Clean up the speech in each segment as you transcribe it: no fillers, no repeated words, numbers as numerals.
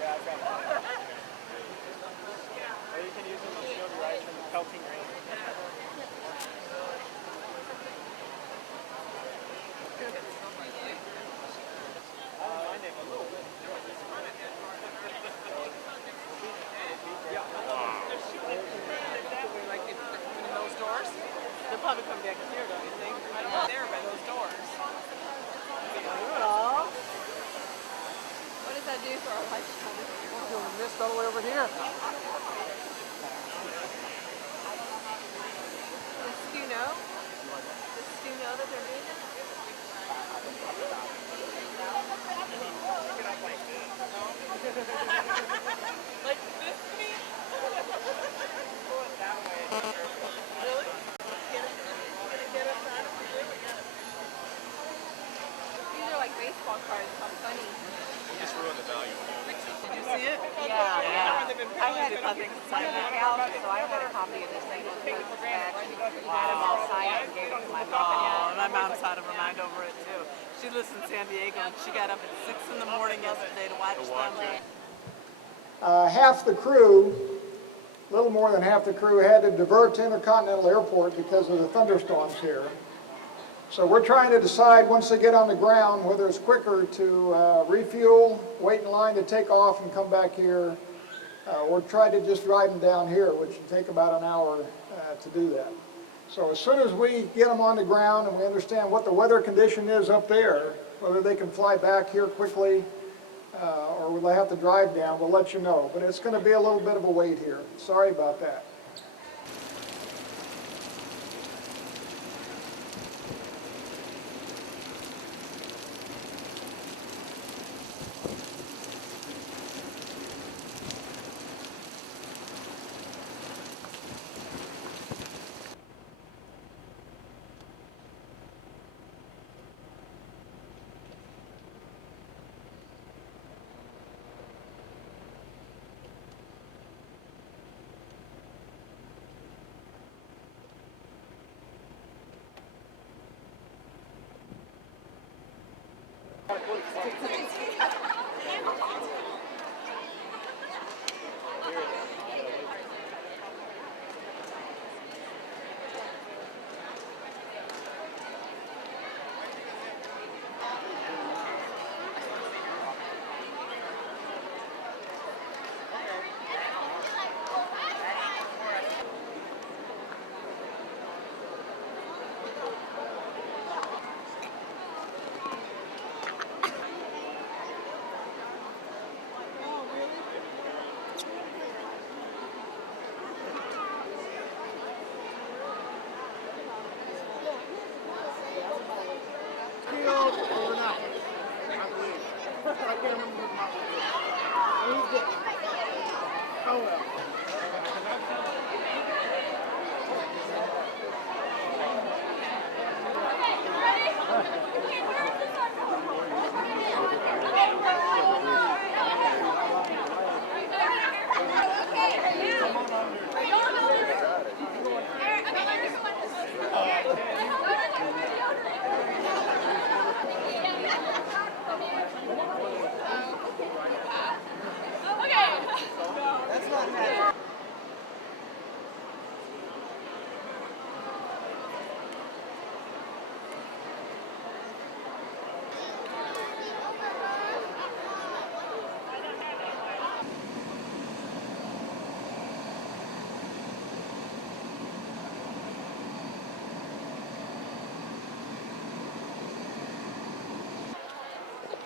Yeah, I've got it. Or you can use them to shield your eyes from pelting rain. They'll probably come back here, don't you think? There by those doors. Oh. What does that do for our lifestyle? Doing a mist all the way over here. Does Stu know? Does Stu know that they're doing it? Like this to me? Pull it that way. Really? Get us out of here? These are like baseball cards. How funny. Just ruined the value. Did you see it? Yeah. I had a copy signed out, so I had a copy of this thing. Had them all signed and gave it to my mom. Oh, my mom's had a remind over it too. She lives in San Diego and she got up at 6 in the morning yesterday to watch them. Half the crew, a little more than half the crew, had to divert to Intercontinental Airport because of the thunderstorms here. So we're trying to decide once they get on the ground whether it's quicker to refuel, wait in line to take off and come back here, or try to just drive them down here, which would take about an hour to do that. So as soon as we get them on the ground and we understand what the weather condition is up there, whether they can fly back here quickly or will they have to drive down, we'll let you know. But it's going to be a little bit of a wait here. Sorry about that.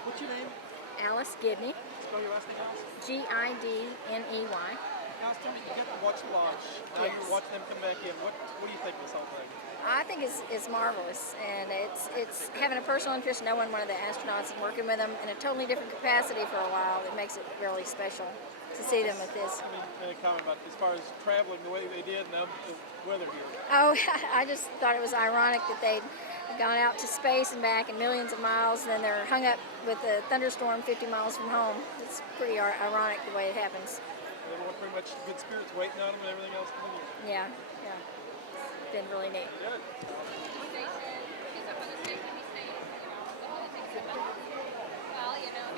What's your name? Alice Gidney, Spell your last name, Alice. Gidney. Alice, tell me, you get to watch the launch. Now Yes. you're watching them come back in. What do you think of this whole thing? I think it's marvelous, and it's having a personal interest in knowing one of the astronauts and working with them in a totally different capacity for a while. It makes it really special to see them with this. Any comment about as far as traveling the way they did and the weather here? Oh, I just thought it was ironic that they'd gone out to space and back in millions of miles, and then they're hung up with a thunderstorm 50 miles from home. It's pretty ironic the way it happens. Everyone pretty much good spirits waiting on them and everything else. Yeah, yeah. It's been really neat. Good. Well, you know,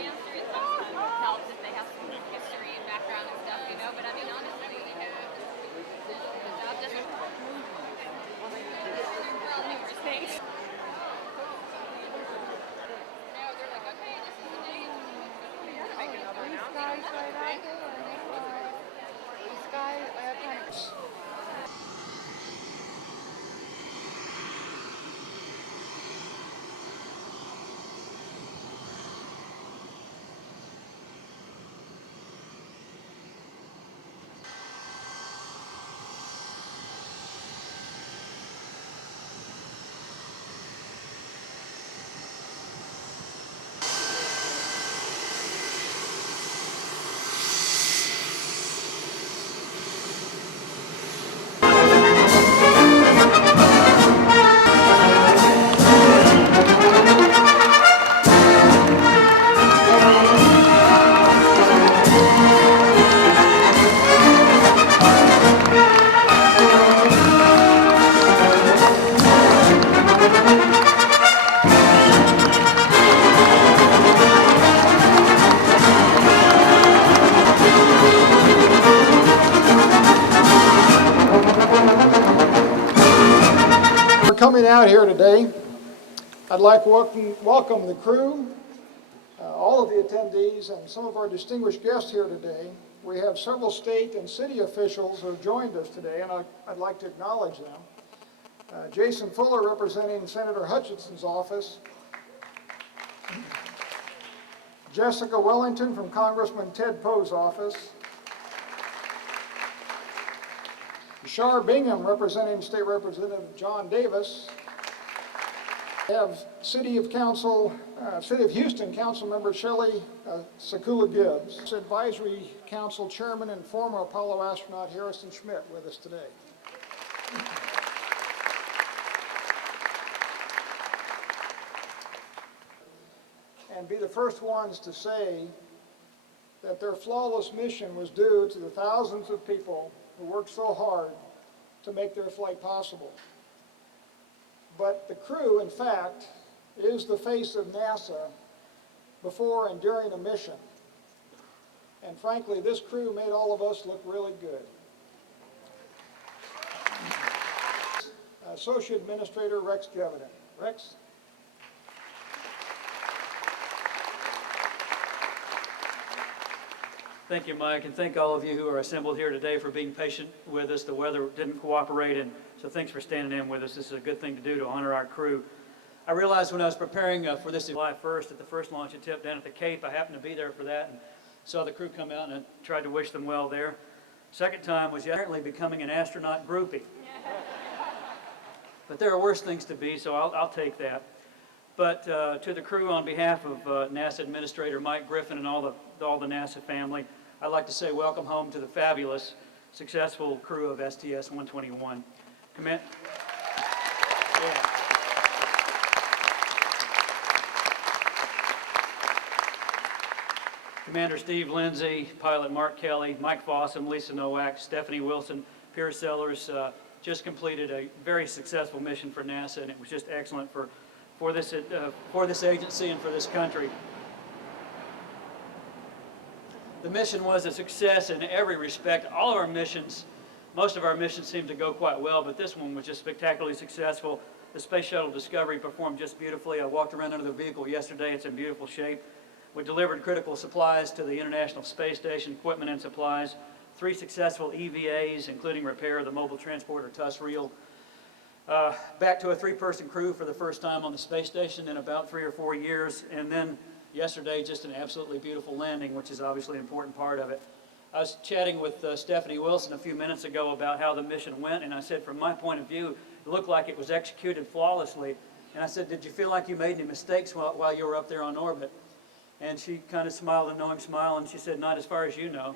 out here today. I'd like to welcome the crew, all of the attendees, and some of our distinguished guests here today. We have several state and city officials who have joined us today, and I'd like to acknowledge them. Jason Fuller, representing Senator Hutchinson's office. Jessica Wellington from Congressman Ted Poe's office. Shar Bingham, representing State Representative John Davis. We have City of Houston Council Member Shelley Sakula Gibbs. Advisory Council Chairman and former Apollo astronaut Harrison Schmitt with us today. And be the first ones to say that their flawless mission was due to the thousands of people who worked so hard to make their flight possible. But the crew, in fact, is the face of NASA before and during a mission. And frankly, this crew made all of us look really good. Associate Administrator Rex Jevedon. Rex? Thank you, Mike, and thank all of you who are assembled here today for being patient with us. The weather didn't cooperate, and so thanks for standing in with us. This is a good thing to do to honor our crew. I realized when I was preparing for this July 1st at the first launch attempt down at the Cape, I happened to be there for that and saw the crew come out, and I tried to wish them well there. Second time was apparently becoming an astronaut groupie. But there are worse things to be, so I'll take that. But to the crew, on behalf of NASA Administrator Mike Griffin and all the NASA family, I'd like to say welcome home to the fabulous, successful crew of STS-121. Commander Steve Lindsay, Pilot Mark Kelly, Mike Fossum, Lisa Nowak, Stephanie Wilson, Pierce Sellers just completed a very successful mission for NASA, and it was just excellent for this agency and for this country. The mission was a success in every respect. All of our missions, most of our missions seemed to go quite well, but this one was just spectacularly successful. The Space Shuttle Discovery performed just beautifully. I walked around under the vehicle yesterday. It's in beautiful shape. We delivered critical supplies to the International Space Station, equipment and supplies, 3 successful EVAs, including repair of the mobile transporter TUS reel. Back to a 3-person crew for the first time on the space station in about 3 or 4 years, and then yesterday just an absolutely beautiful landing, which is obviously an important part of it. I was chatting with Stephanie Wilson a few minutes ago about how the mission went, and I said, from my point of view, it looked like it was executed flawlessly. And I said, did you feel like you made any mistakes while you were up there on orbit? And she kind of smiled a knowing smile, and she said, not as far as you know.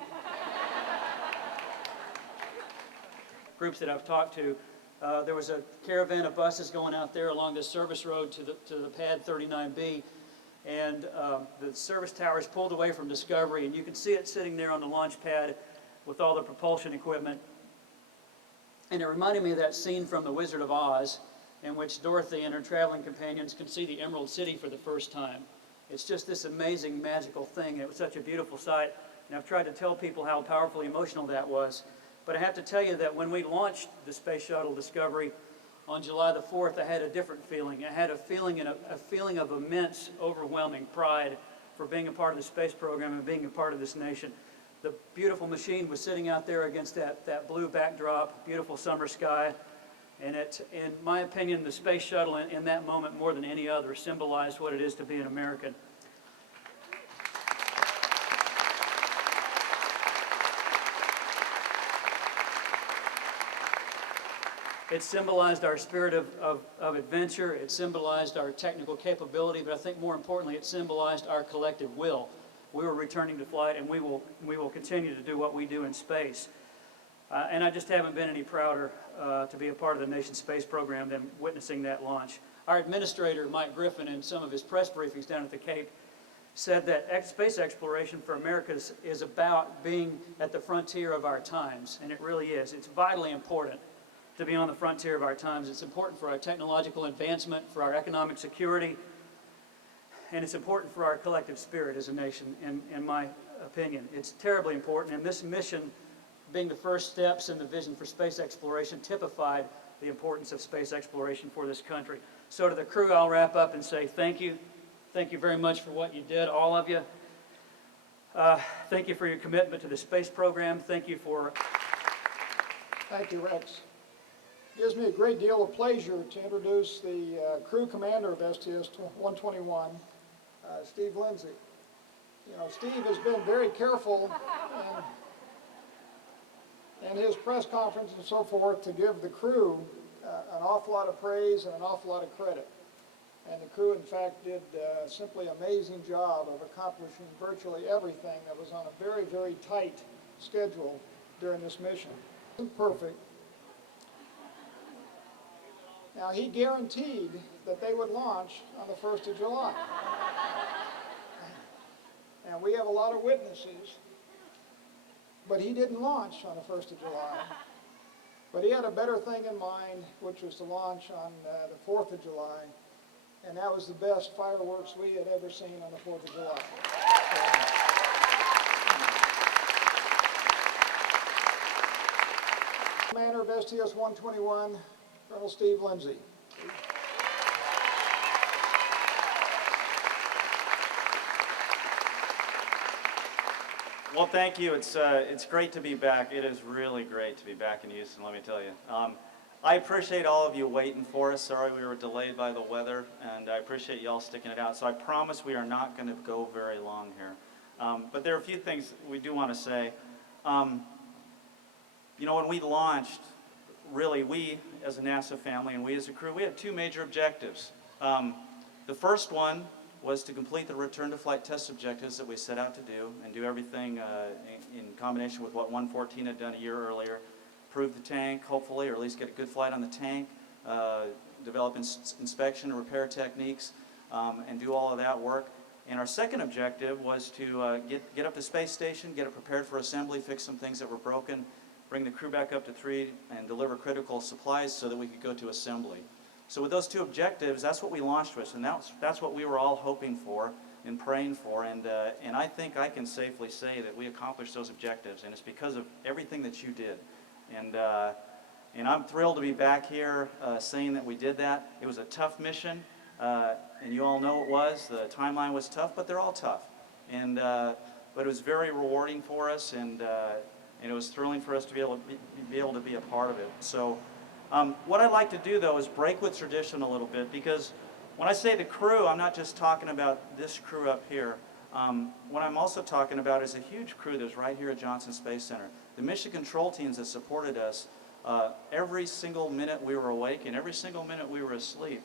Groups that I've talked to, there was a caravan of buses going out there along this service road to the pad 39B, and the service towers pulled away from Discovery, and you can see it sitting there on the launch pad with all the propulsion equipment. And it reminded me of that scene from The Wizard of Oz, in which Dorothy and her traveling companions can see the Emerald City for the first time. It's just this amazing, magical thing. It was such a beautiful sight, and I've tried to tell people how powerfully emotional that was. But I have to tell you that when we launched the Space Shuttle Discovery on July the 4th, I had a different feeling. I had a feeling of immense, overwhelming pride for being a part of the space program and being a part of this nation. The beautiful machine was sitting out there against that blue backdrop, beautiful summer sky, and in my opinion, the Space Shuttle in that moment, more than any other, symbolized what it is to be an American. It symbolized our spirit of adventure. It symbolized our technical capability, but I think more importantly, it symbolized our collective will. We were returning to flight, and we will continue to do what we do in space. And I just haven't been any prouder to be a part of the nation's space program than witnessing that launch. Our administrator, Mike Griffin, in some of his press briefings down at the Cape, said that space exploration for America is about being at the frontier of our times, and it really is. It's vitally important to be on the frontier of our times. It's important for our technological advancement, for our economic security, and it's important for our collective spirit as a nation, in my opinion. It's terribly important, and this mission, being the first steps in the vision for space exploration, typified the importance of space exploration for this country. So to the crew, I'll wrap up and say thank you. Thank you very much for what you did, all of you. Thank you for your commitment to the space program. Thank you for... Thank you, Rex. It gives me a great deal of pleasure to introduce the crew commander of STS-121, Steve Lindsay. You know, Steve has been very careful in his press conference and so forth to give the crew an awful lot of praise and an awful lot of credit. And the crew, in fact, did a simply amazing job of accomplishing virtually everything that was on a very, very tight schedule during this mission. It wasn't perfect. Now, he guaranteed that they would launch on the 1st of July. And we have a lot of witnesses, but he didn't launch on the 1st of July. But he had a better thing in mind, which was to launch on the 4th of July. And that was the best fireworks we had ever seen on the 4th of July. Commander of STS-121, Colonel Steve Lindsay. Well, thank you. It's great to be back. It is really great to be back in Houston, let me tell you. I appreciate all of you waiting for us. Sorry we were delayed by the weather, and I appreciate you all sticking it out. So I promise we are not going to go very long here. But there are a few things we do want to say. You know, when we launched, really, we as a NASA family and we as a crew, we had two major objectives. The first one was to complete the return to flight test objectives that we set out to do and do everything in combination with what 114 had done a year earlier. Prove the tank, hopefully, or at least get a good flight on the tank, develop inspection and repair techniques, and do all of that work. And our second objective was to get up the space station, get it prepared for assembly, fix some things that were broken, bring the crew back up to 3, and deliver critical supplies so that we could go to assembly. So with those two objectives, that's what we launched with, and that's what we were all hoping for and praying for, and I think I can safely say that we accomplished those objectives, and it's because of everything that you did. And I'm thrilled to be back here saying that we did that. It was a tough mission, and you all know it was. The timeline was tough, but they're all tough. But it was very rewarding for us, and it was thrilling for us to be able to be a part of it. So what I'd like to do, though, is break with tradition a little bit, because when I say the crew, I'm not just talking about this crew up here. What I'm also talking about is a huge crew that's right here at Johnson Space Center. The mission control teams that supported us every single minute we were awake and every single minute we were asleep.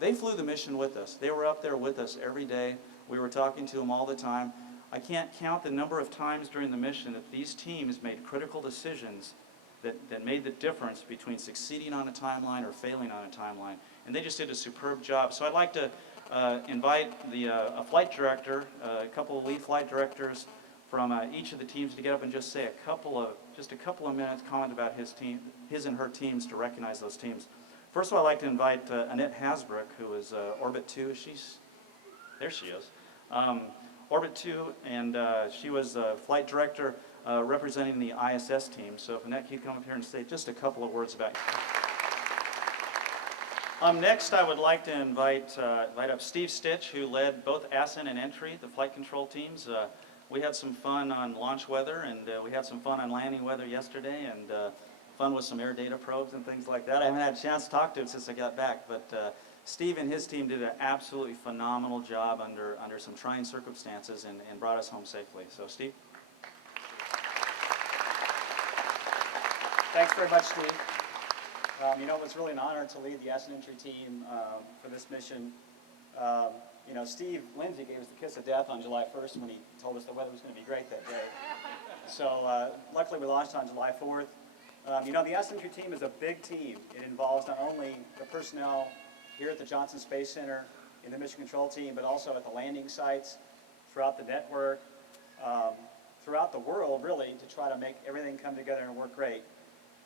They flew the mission with us. They were up there with us every day. We were talking to them all the time. I can't count the number of times during the mission that these teams made critical decisions that made the difference between succeeding on a timeline or failing on a timeline. And they just did a superb job. So I'd like to invite a flight director, a couple of lead flight directors from each of the teams to get up and just say a couple of minutes, comment about his and her teams to recognize those teams. First of all, I'd like to invite Annette Hasbrook, who is Orbit 2. There she is. Orbit 2, and she was the flight director representing the ISS team. So if Annette, could come up here and say just a couple of words about you. Next, I would like to invite up Steve Stitch, who led both ascent and entry, the flight control teams. We had some fun on launch weather, and we had some fun on landing weather yesterday, and fun with some air data probes and things like that. I haven't had a chance to talk to him since I got back, but Steve and his team did an absolutely phenomenal job under some trying circumstances and brought us home safely. So, Steve. Thanks very much, Steve. You know, it was really an honor to lead the ascent entry team for this mission. You know, Steve Lindsay gave us the kiss of death on July 1st when he told us the weather was going to be great that day. So luckily we launched on July 4th. You know, the ascent entry team is a big team. It involves not only the personnel here at the Johnson Space Center in the mission control team, but also at the landing sites, throughout the network, throughout the world, really, to try to make everything come together and work great.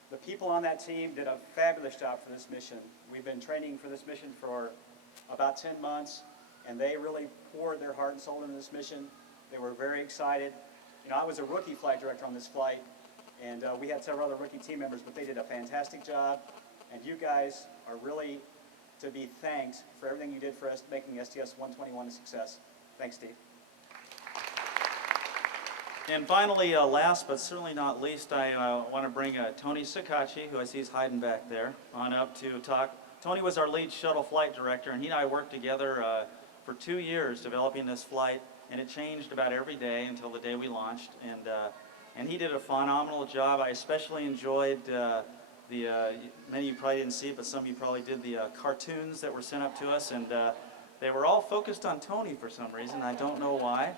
The people on that team did a fabulous job for this mission. We've been training for this mission for about 10 months, and they really poured their heart and soul into this mission. They were very excited. You know, I was a rookie flight director on this flight, and we had several other rookie team members, but they did a fantastic job. And you guys are really to be thanked for everything you did for us, making the STS-121 a success. Thanks, Steve. And finally, last but certainly not least, I want to bring Tony Sakachi, who I see is hiding back there, on up to talk. Tony was our lead shuttle flight director, and he and I worked together for 2 years developing this flight, and it changed about every day until the day we launched. And he did a phenomenal job. I especially enjoyed many of you probably didn't see it, but some of you probably did the cartoons that were sent up to us, and they were all focused on Tony for some reason. I don't know why,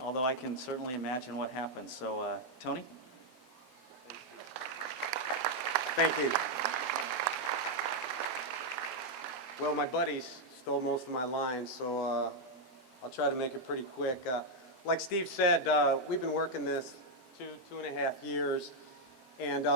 although I can certainly imagine what happened. So, Tony? Thank you. Well, my buddies stole most of my lines, so I'll try to make it pretty quick. Like Steve said, we've been working this two and a half years, and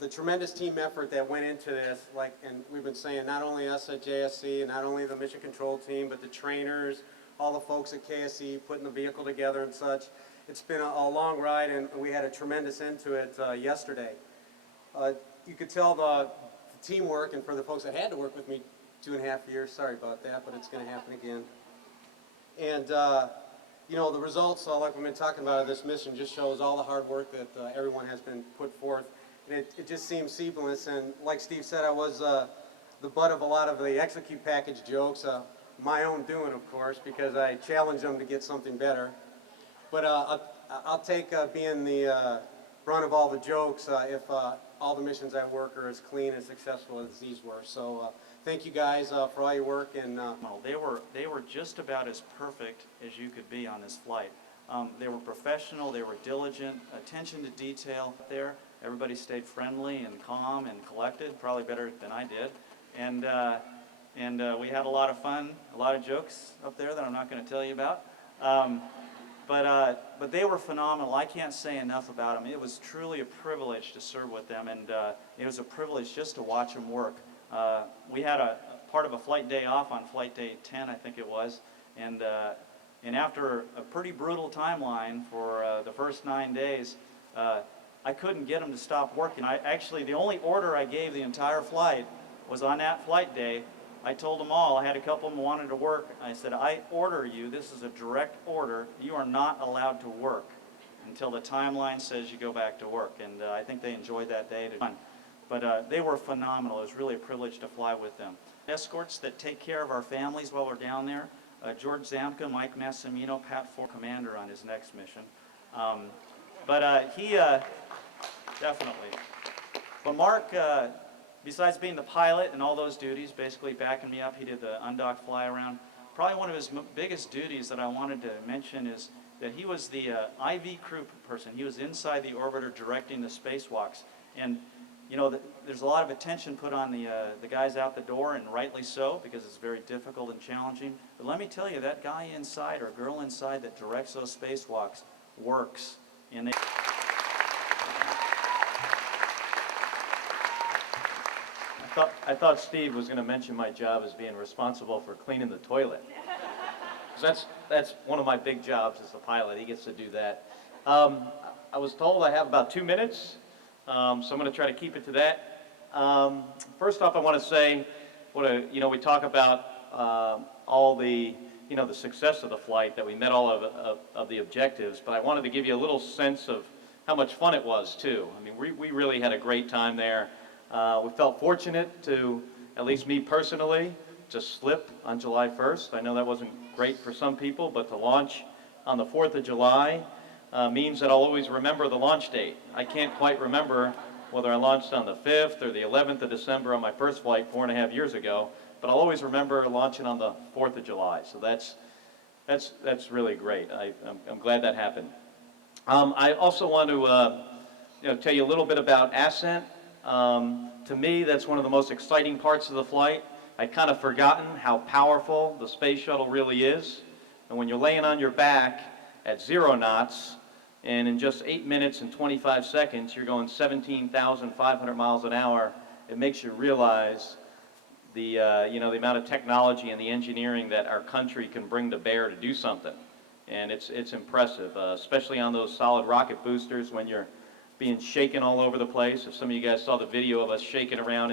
the tremendous team effort that went into this, and we've been saying, not only us at JSC, and not only the mission control team, but the trainers, all the folks at KSC putting the vehicle together and such. It's been a long ride, and we had a tremendous end to it yesterday. You could tell the teamwork, and for the folks that had to work with me 2.5 years, sorry about that, but it's going to happen again. And you know, the results, like we've been talking about of this mission, just shows all the hard work that everyone has been put forth. And it just seems seamless, and like Steve said, I was the butt of a lot of the execute package jokes, my own doing, of course, because I challenged them to get something better. But I'll take being the brunt of all the jokes if all the missions I work are as clean and successful as these were. So thank you guys for all your work. And Well, they were just about as perfect as you could be on this flight. They were professional, they were diligent, attention to detail there. Everybody stayed friendly and calm and collected, probably better than I did. And we had a lot of fun, a lot of jokes up there that I'm not going to tell you about. But they were phenomenal. I can't say enough about them. It was truly a privilege to serve with them, and it was a privilege just to watch them work. We had a part of a flight day off on flight day 10, I think it was, and after a pretty brutal timeline for the first 9 days, I couldn't get them to stop working. Actually, the only order I gave the entire flight was on that flight day. I told them all, I had a couple of them who wanted to work. I said, I order you, this is a direct order, you are not allowed to work until the timeline says you go back to work. And I think they enjoyed that day. But they were phenomenal. It was really a privilege to fly with them. Escorts that take care of our families while we're down there. George Zamka, Mike Massimino, Pat Ford, commander on his next mission. He definitely. But Mark, besides being the pilot and all those duties, basically backing me up, he did the undock fly around. Probably one of his biggest duties that I wanted to mention is that he was the IV crew person. He was inside the orbiter directing the spacewalks. And you know, there's a lot of attention put on the guys out the door, and rightly so, because it's very difficult and challenging. But let me tell you, that guy inside or girl inside that directs those spacewalks works. And I thought Steve was going to mention my job as being responsible for cleaning the toilet. 'Cause that's one of my big jobs as a pilot. He gets to do that. I was told I have about 2 minutes, so I'm going to try to keep it to that. First off, I want to say, we talk about all the the success of the flight, that we met all of the objectives, but I wanted to give you a little sense of how much fun it was too. I mean, we really had a great time there. We felt fortunate to, at least me personally, to slip on July 1st. I know that wasn't great for some people, but to launch on the 4th of July means that I'll always remember the launch date. I can't quite remember whether I launched on the 5th or the 11th of December on my first flight 4.5 years ago, but I'll always remember launching on the 4th of July. So that's really great. I'm glad that happened. I also want to tell you a little bit about ascent. To me, that's one of the most exciting parts of the flight. I'd kind of forgotten how powerful the space shuttle really is. And when you're laying on your back at 0 knots, and in just 8 minutes and 25 seconds, you're going 17,500 miles an hour, it makes you realize the the amount of technology and the engineering that our country can bring to bear to do something. And it's impressive, especially on those solid rocket boosters when you're being shaken all over the place. If some of you guys saw the video of us shaking around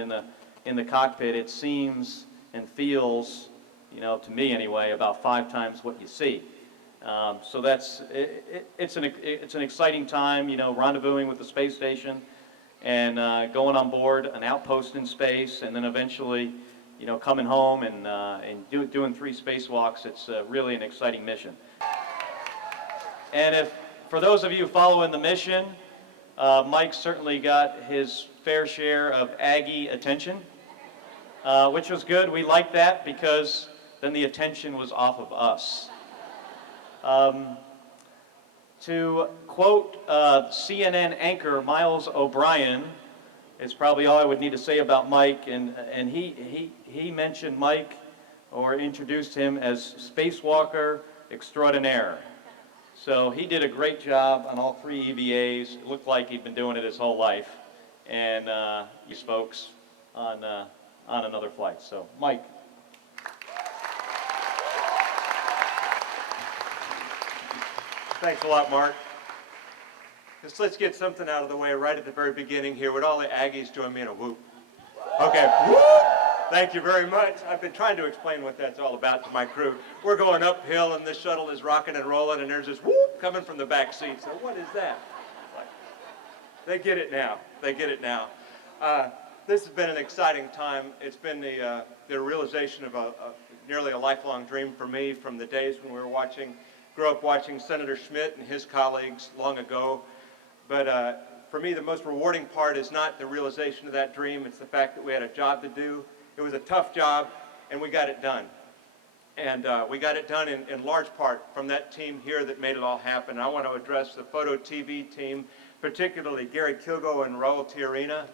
in the cockpit, it seems and feels, you know, to me anyway, about 5 times what you see. So it's an exciting time, you know, rendezvousing with the space station and going on board an outpost in space, and then eventually, you know, coming home and doing 3 spacewalks. It's really an exciting mission. And for those of you following the mission, Mike certainly got his fair share of Aggie attention, which was good. We liked that because then the attention was off of us. To quote CNN anchor Miles O'Brien, it's probably all I would need to say about Mike, and he mentioned Mike, or introduced him as spacewalker extraordinaire. So he did a great job on all 3 EVAs. It looked like he'd been doing it his whole life, and these folks on another flight. So Mike. Thanks a lot, Mark. Let's get something out of the way right at the very beginning here. Would all the Aggies join me in a whoop? Okay, whoop! Thank you very much. I've been trying to explain what that's all about to my crew. We're going uphill and this shuttle is rocking and rolling, and there's this whoop coming from the back seat. So what is that? They get it now. They get it now. This has been an exciting time. It's been the realization of nearly a lifelong dream for me from the days when we grew up watching Senator Schmidt and his colleagues long ago. But for me, the most rewarding part is not the realization of that dream. It's the fact that we had a job to do. It was a tough job, and we got it done. And we got it done in large part from that team here that made it all happen. I want to address the photo TV team, particularly Gary Kilgo and Raul Tiarina.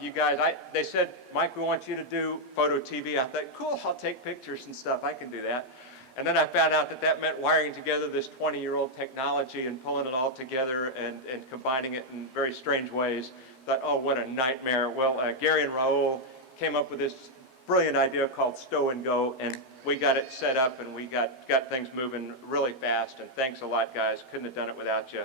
You guys, they said, Mike, we want you to do photo TV. I thought, cool, I'll take pictures and stuff. I can do that. And then I found out that that meant wiring together this 20-year-old technology and pulling it all together and combining it in very strange ways. Thought, oh, what a nightmare. Well, Gary and Raul came up with this brilliant idea called Stow and Go, and we got it set up and we got things moving really fast. And thanks a lot, guys. Couldn't have done it without you.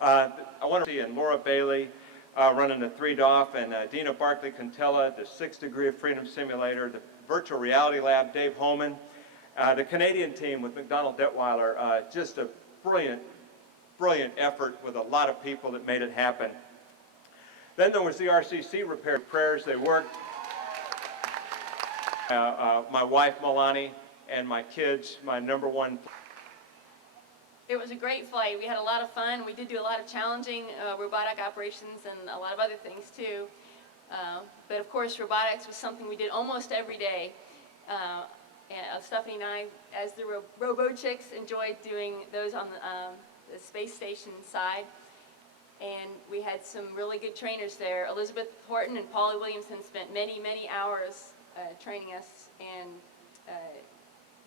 I want to see Laura Bailey running the 3DOF, and Dina Barclay-Contella, the 6th Degree of Freedom Simulator, the Virtual Reality Lab, Dave Holman. The Canadian team with McDonald Detweiler, just a brilliant, brilliant effort with a lot of people that made it happen. Then there was the RCC repair prayers. They worked. My wife, Milani, and my kids, my #1. It was a great flight. We had a lot of fun. We did do a lot of challenging robotic operations and a lot of other things too. But of course, robotics was something we did almost every day. And Stephanie and I, as the robo-chicks, enjoyed doing those on the space station side. And we had some really good trainers there. Elizabeth Horton and Paula Williamson spent many, many hours training us, and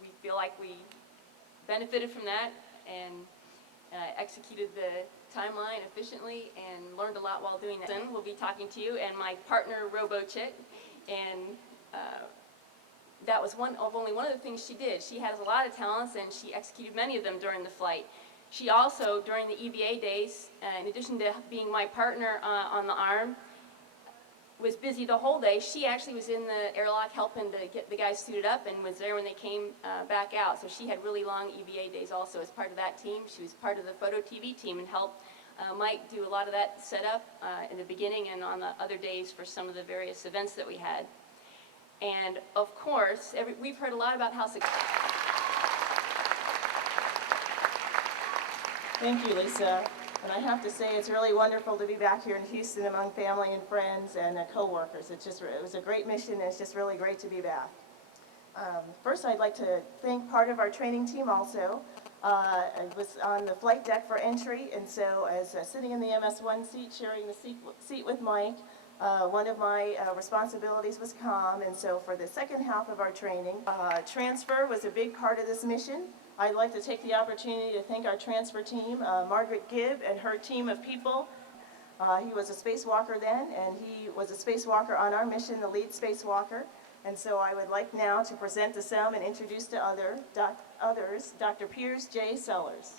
we feel like we benefited from that and executed the timeline efficiently and learned a lot while doing that. We'll be talking to you and my partner, robo-chick, and that was only one of the things she did. She has a lot of talents, and she executed many of them during the flight. She also, during the EVA days, in addition to being my partner on the arm, was busy the whole day. She actually was in the airlock helping to get the guys suited up and was there when they came back out. So she had really long EVA days also as part of that team. She was part of the photo TV team and helped Mike do a lot of that setup in the beginning and on the other days for some of the various events that we had. And of course, we've heard a lot about how successful. Thank you, Lisa. And I have to say, it's really wonderful to be back here in Houston among family and friends and co-workers. It was a great mission, and it's just really great to be back. First, I'd like to thank part of our training team also. I was on the flight deck for entry, and so as sitting in the MS-1 seat, sharing the seat with Mike, one of my responsibilities was comm, and so for the second half of our training, transfer was a big part of this mission. I'd like to take the opportunity to thank our transfer team, Margaret Gibb and her team of people. He was a spacewalker then, and he was a spacewalker on our mission, the lead spacewalker. And so I would like now to present to some and introduce to others, Dr. Piers J. Sellers.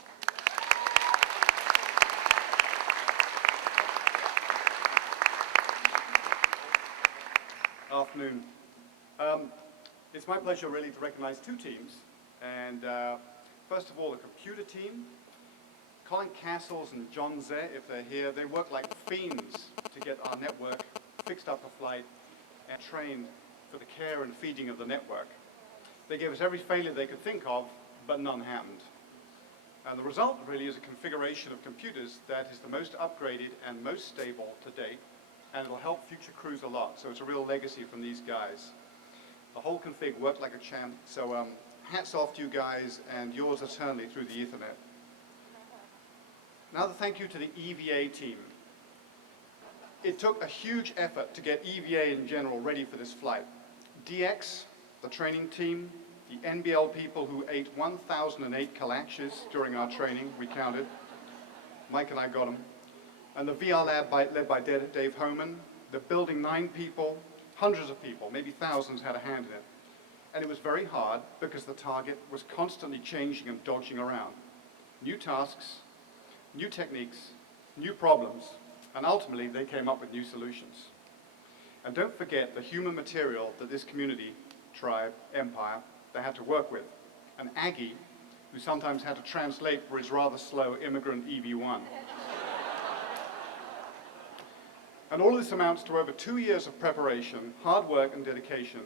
Afternoon. It's my pleasure really to recognize two teams. And first of all, the computer team. Colin Castles and John Zeh, if they're here, they work like fiends to get our network fixed up for flight and trained for the care and feeding of the network. They gave us every failure they could think of, but none happened. And the result really is a configuration of computers that is the most upgraded and most stable to date, and it'll help future crews a lot. So it's a real legacy from these guys. The whole config worked like a champ, so hats off to you guys and yours eternally through the Ethernet. Another thank you to the EVA team. It took a huge effort to get EVA in general ready for this flight. DX, the training team, the NBL people who ate 1,008 kolaches during our training, we counted. Mike and I got them. And the VR lab led by Dave Homan, the Building 9 people, hundreds of people, maybe thousands had a hand in it. And it was very hard because the target was constantly changing and dodging around. New tasks, new techniques, new problems, and ultimately they came up with new solutions. And don't forget the human material that this community, tribe, empire, they had to work with. An Aggie who sometimes had to translate for his rather slow immigrant EV1. And all of this amounts to over 2 years of preparation, hard work and dedication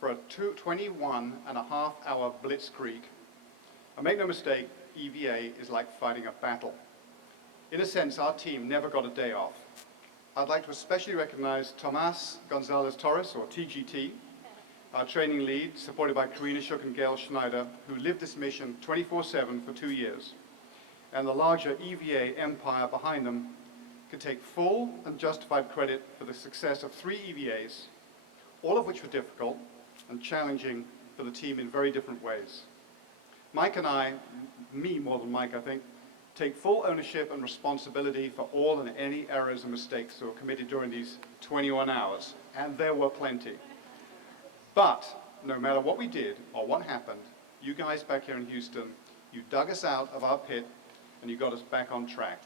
for a 21.5-hour blitzkrieg. And make no mistake, EVA is like fighting a battle. In a sense, our team never got a day off. I'd like to especially recognize Tomas Gonzalez-Torres, or TGT, our training lead, supported by Karina Shook and Gail Schneider, who lived this mission 24/7 for 2 years. And the larger EVA empire behind them could take full and justified credit for the success of 3 EVAs, all of which were difficult and challenging for the team in very different ways. Mike and I, me more than Mike I think, take full ownership and responsibility for all and any errors and mistakes that were committed during these 21 hours, and there were plenty. But no matter what we did or what happened, you guys back here in Houston, you dug us out of our pit and you got us back on track.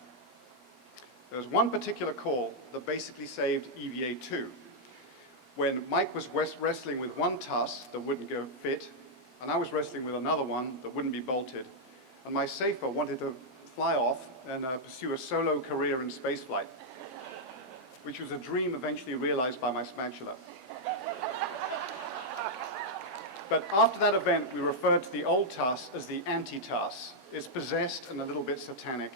There was one particular call that basically saved EVA 2, when Mike was wrestling with one TUS that wouldn't go fit, and I was wrestling with another one that wouldn't be bolted, and my safer wanted to fly off and pursue a solo career in spaceflight, which was a dream eventually realized by my spatula. But after that event, we referred to the old TUS as the anti-TUS. It's possessed and a little bit satanic.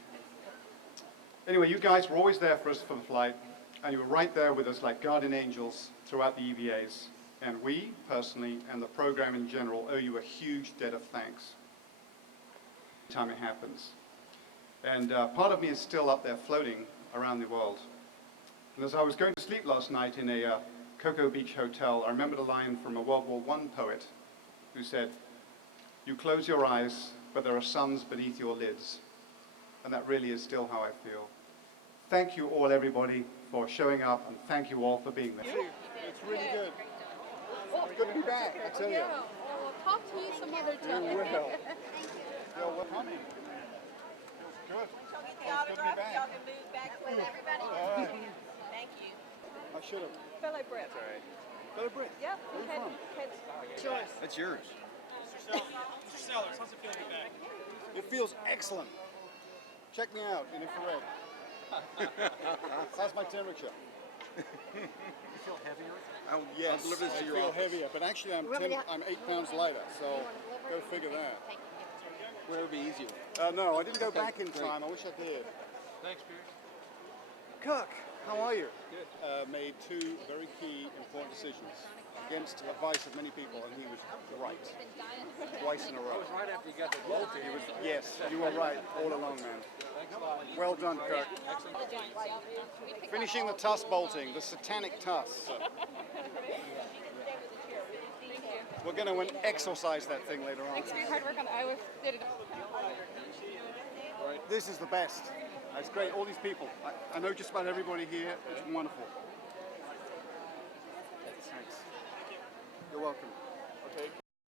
Anyway, you guys were always there for us for the flight, and you were right there with us like guardian angels throughout the EVAs. And we, personally, and the program in general, owe you a huge debt of thanks every time it happens. And part of me is still up there floating around the world. And as I was going to sleep last night in a Cocoa Beach hotel, I remembered a line from a World War I poet who said, "You close your eyes, but there are suns beneath your lids." And that really is still how I feel. Thank you all, everybody, for showing up, and thank you all for being there. It's really good. Good to be back, I tell you. Yeah, we'll talk to you some other time. You will. Yo, what's coming? Feels good. Y'all get the autograph, y'all can move back with everybody. All right. Thank you. I should have. Fellow Brett. All right. Fellow Britt. Yep. Where are you from? It's yours. That's yours. Mr. Sellers, how's it feel to be back? It feels excellent. Check me out in infrared. How's my temperature? You feel heavier? Yes, I'll deliver this to I your feel office. heavier, but actually I'm 8 pounds lighter, so go figure that. Where would be easier? No, I didn't go back in time. I wish I did. Thanks, Pierce. Cook, how are you? Good. Made 2 very key, important decisions against the advice of many people, and he was right. Twice in a row. That was right after you got the bolted. Yes, you were right all along, man. Well done, Kirk. Finishing the TUS bolting, the satanic TUS. We're going to exorcise that thing later on. Thanks for your hard work on the Iowa. Did it. This is the best. It's great. All these people. I know just about everybody here. It's wonderful. Thanks. You're welcome.